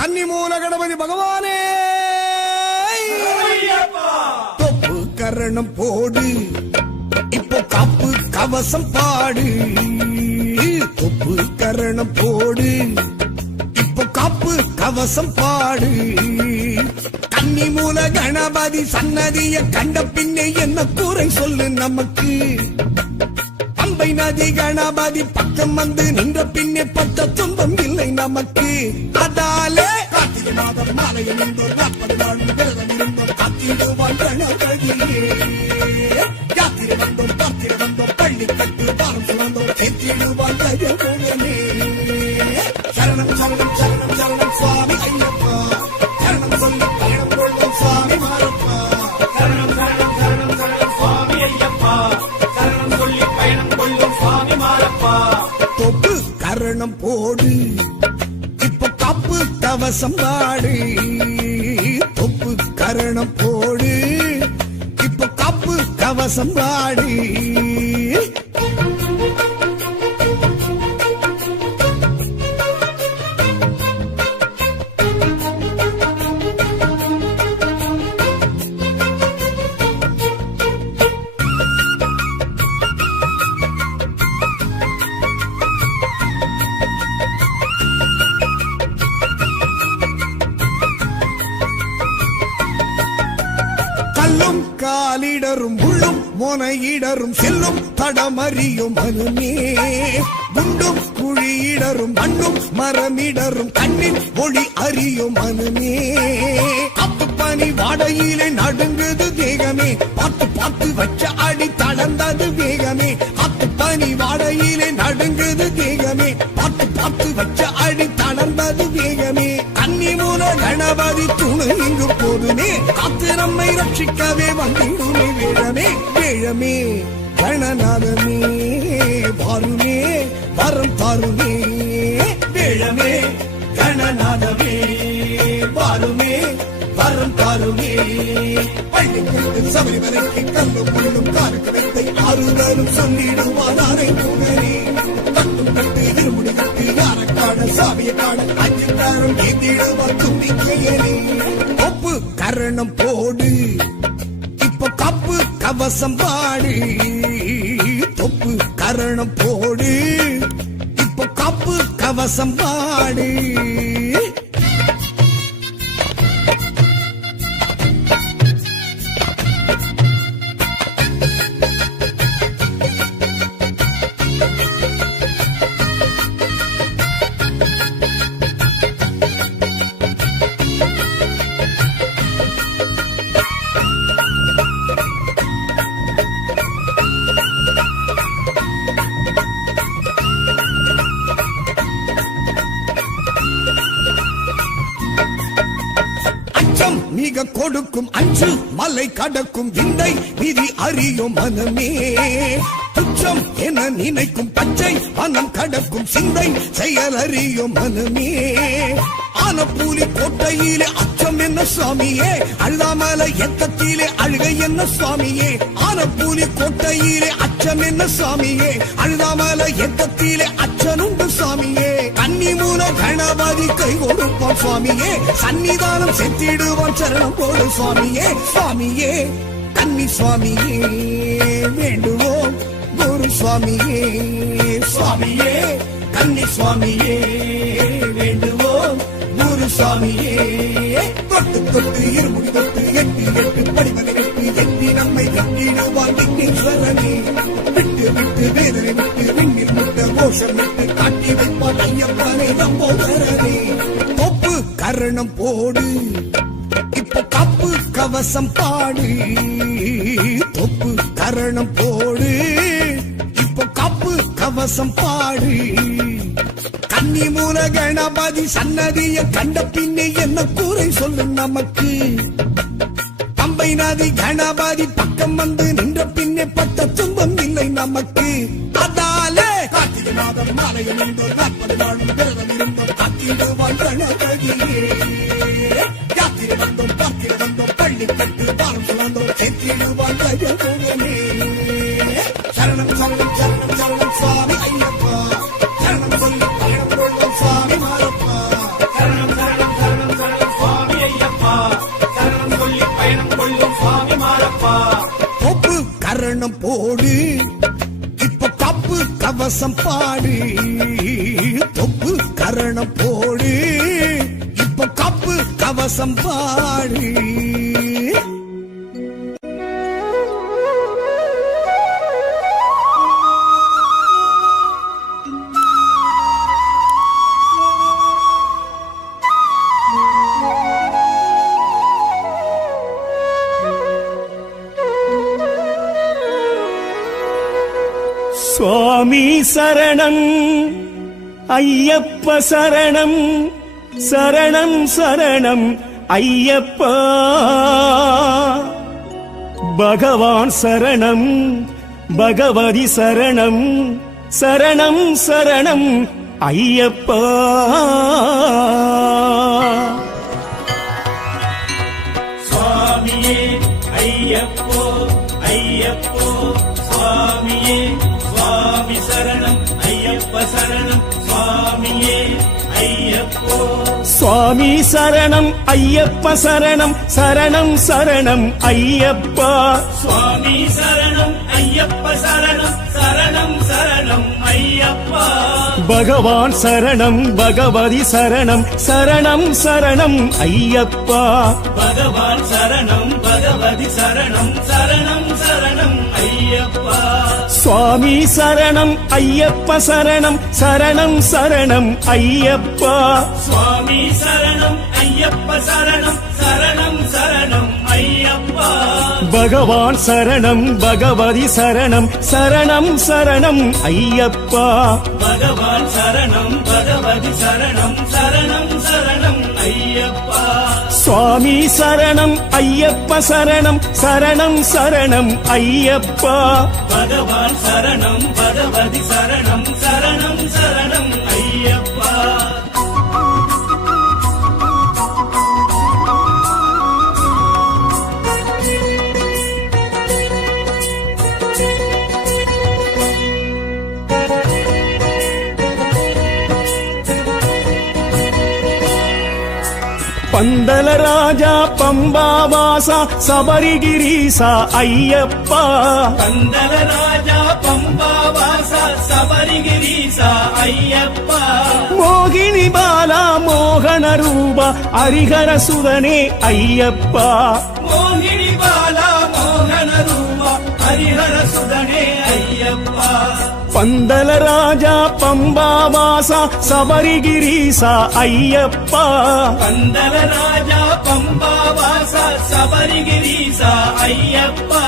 கன்னிமூல கணபதி பகவானே தொப்பு கரணம் போடு, இப்போ காப்பு கவசம் பாடு. தொப்பு கரணம் போடு, இப்போ காப்பு கவசம் பாடு. கன்னிமூல கணபதி சன்னதிய கண்ட பின்னே என்ன கூரை சொல்லு நமக்கு. பம்பை நதி கணபதி பக்கம் வந்து நின்ற பின்னே பட்ட துன்பம் இல்லை நமக்கு. அதாலே கார்த்திகை மாதம் மாலையில் நின்றோர் 40 நாள் விரதம் இருந்தோர் காத்திடுவான் கணபதியே. யாத்திரை வந்தோம் பார்த்திட வந்தோம் பள்ளி கட்டு பாரம் சுமந்தோம் சேர்த்திடுவான் கஜமுகனே. சரணம் சரணம் சரணம் சரணம் சுவாமி ஐயப்பா, சரணம் சொல்லி பயணம் கொள்வோம் சுவாமி மாரப்பா. சரணம் சரணம் சரணம் சரணம் சுவாமி ஐயப்பா, சரணம் சொல்லி பயணம் கொள்ளும் சுவாமி மாரப்பா. தொப்பு கரணம் போடு, இப்ப காப்பு கவசம் பாடு. தொப்பு கரணம் போடு, இப்ப காப்பு கவசம் பாடு. கல்லும் காலிடரும் உள்ளும் மொனையிடரும் செல்லும் தடமறியும் மனுமே. குண்டும் குழியிடரும் மண்ணும் மரமிடரும் கண்ணின் ஒளி அறியும் மனுமே. அப்பு பனி வாடையிலே நடுங்குது தேகமே, பார்த்து பார்த்து வச்ச அடி தளர்ந்தது வேகமே. அப்பு பனி வாடையிலே நடுங்குது தேகமே, பார்த்து பார்த்து வச்ச அடி தளர்ந்தது வேகமே. கன்னிமூல கணபதி துணை இங்கு போதுமே, காத்து நம்மை ரட்சிக்கவே வந்திடுமே வேழமே. வேழமே கணநாதமே வாருமே வரம் தாருமே. வேழமே கணநாதமே வாருமே வரம் தாருமே. பள்ளிக்கு சபரிமலைக்கு கல்லும் முள்ளும் காருக்கு வெத்தை ஆறுதலும் சொல்லிடுவாரே புகழே. கட்டும் கட்டு இருமுடி கட்டு யாரக்காட சாமிய காட அஞ்சுக்காரம் ஏந்திடுவார் தும்பிக்கையனே. தொப்பு கரணம் போடு, இப்போ காப்பு கவசம் பாடு. தொப்பு கரணம் போடு, இப்போ காப்பு கவசம் பாடு. மிக கொடுக்கும் அஞ்சு மலை கடக்கும் விந்தை விதி அறியும் மனமே. துச்சம் என நினைக்கும் பச்சை மனம் கடக்கும் சிந்தை செயல் அறியும் மனமே. ஆனப்பூலி கோட்டையிலே அச்சம் என்ன சுவாமியே, அழுதாமலை எத்தத்திலே அழுகை என்ன சுவாமியே. ஆனப்பூலி கோட்டையிலே அச்சம் என்ன சுவாமியே, அழுதாமலை எத்தத்திலே அச்சனுண்டு சுவாமியே. கன்னிமூல கணபதி கை கொடுப்பான் சுவாமியே, சன்னிதானம் செத்திடுவான் சரணம் போடு சுவாமியே. சுவாமியே கன்னி சுவாமியே வேண்டுவோம் குரு சுவாமியே. சுவாமியே கன்னி சுவாமியே வேண்டுவோம் குரு சுவாமியே. தொட்டு தொட்டு இருமுடி தொட்டு எட்டி எட்டு படிமலை வெட்டி எட்டி நம்மை வெட்டிடுவான் விக்னேஸ்வரனே. விட்டு விட்டு வேதனை விட்டு விண்ணில் முட்ட கோஷம் விட்டு காட்டி வைப்பான் ஐயப்பனே நம்போதரனே. தொப்பு கரணம் போடு, இப்போ காப்பு கவசம் பாடு. தொப்பு கரணம் போடு, இப்போ காப்பு கவசம் பாடு. கன்னிமூல கணபதி சன்னதிய கண்ட பின்னே என்ன கூரை சொல்லு நமக்கு. பம்பை நதி கணபதி பக்கம் வந்து நின்ற பின்னே பட்ட துன்பம் இல்லை நமக்கு. அதாலே கார்த்திகை மாதம் மாலையில் நின்றோர் 40 நாள் விரதம் இருந்தோர் காத்திடுவான் கணபதியே. யாத்திரை வந்தோம் பார்த்திட வந்தோம் பள்ளி கட்டு பாரம் சுமந்தோர் சேர்த்திடுவான் கஜமுகனே. சரணம் சரணம் சரணம் சரணம் சுவாமி ஐயப்பா, கரணம் போடு இப்ப கப்பு கவசம் பாடு தொப்பு கரணம் போடு இப்ப கப்பு கவசம் பாடு சுவாமி சரணம் ஐயப்ப சரணம் சரணம் சரணம் ஐயப்பா பகவான் சரணம் பகவதி சரணம் சரணம் சரணம் ஐயப்பா சுவாமியே ஐயப்போ ஐயப்போ சுவாமியே சுவாமி சரணம் ஐயப்ப சரணம் சுவாமியே ஐயப்போ சுவாமி சரணம் ஐயப்ப சரணம் சரணம் சரணம் ஐயப்பா சுவாமி சரணம் ஐயப்ப சரணம் சரணம் சரணம் ஐயப்பா பகவான் சரணம் பகவதி சரணம் சரணம் சரணம் ஐயப்பா பகவான் சரணம் பகவதி சரணம் சரணம் சரணம் ஐயப்பா சுவாமி சரணம் ஐயப்ப சரணம் சரணம் சரணம் ஐயப்பா சுவாமி சரணம் ஐயப்ப சரணம் சரணம் சரணம் ஐயப்பா பகவான் சரணம் பகவதி சரணம் சரணம் சரணம் ஐயப்பா பகவான் சரணம் பகவதி சரணம் சரணம் சரணம் ஐயப்பா சுவாமி சரணம் ஐயப்ப சரணம் சரணம் சரணம் ஐயப்பா பகவான் சரணம் பகவதி சரணம் சரணம் சரணம் ஐயப்பா பந்தல ராஜா பம்பாவாசா சபரிகிரீசா ஐயப்பா பந்தல ராஜா பம்பாவாசா சபரிகிரீசா ஐயப்பா மோகினி பாலா மோகன ரூபா ஹரிஹர சுதனே ஐயப்பா மோகினி பாலா மோகன ரூபா ஹரிஹர சுதனே ஐயப்பா பந்தல ராஜா பம்பாவாசா சபரிகிரீசா ஐயப்பா பந்தல ராஜா பம்பாவாசா சபரிகிரீசா ஐயப்பா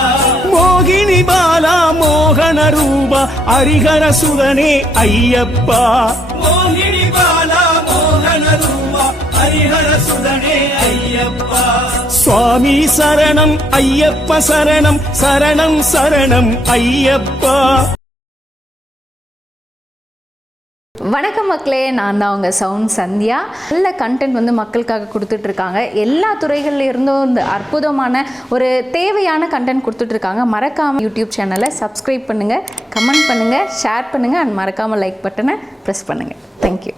மோகினி பாலா மோகன ரூபா ஹரிஹர சுதனே ஐயப்பா மோகினி பாலா மோகன ரூபா ஹரிஹர சுதனே ஐயப்பா சுவாமி சரணம் ஐயப்ப சரணம் சரணம் சரணம் ஐயப்பா. வணக்கம் மக்களே, நான் தான் உங்கள் சவுண்ட் சந்தியா. நல்ல கண்டென்ட் வந்து மக்களுக்காக கொடுத்துட்ருக்காங்க. எல்லா துறைகளில் இருந்தும் இந்த அற்புதமான ஒரு தேவையான கண்டென்ட் கொடுத்துட்ருக்காங்க. மறக்காமல் யூடியூப் சேனலை சப்ஸ்கிரைப் பண்ணுங்கள், கமெண்ட் பண்ணுங்கள், ஷேர் பண்ணுங்கள் அண்ட் மறக்காமல் லைக் பட்டனை ப்ரெஸ் பண்ணுங்கள். தேங்க்யூ.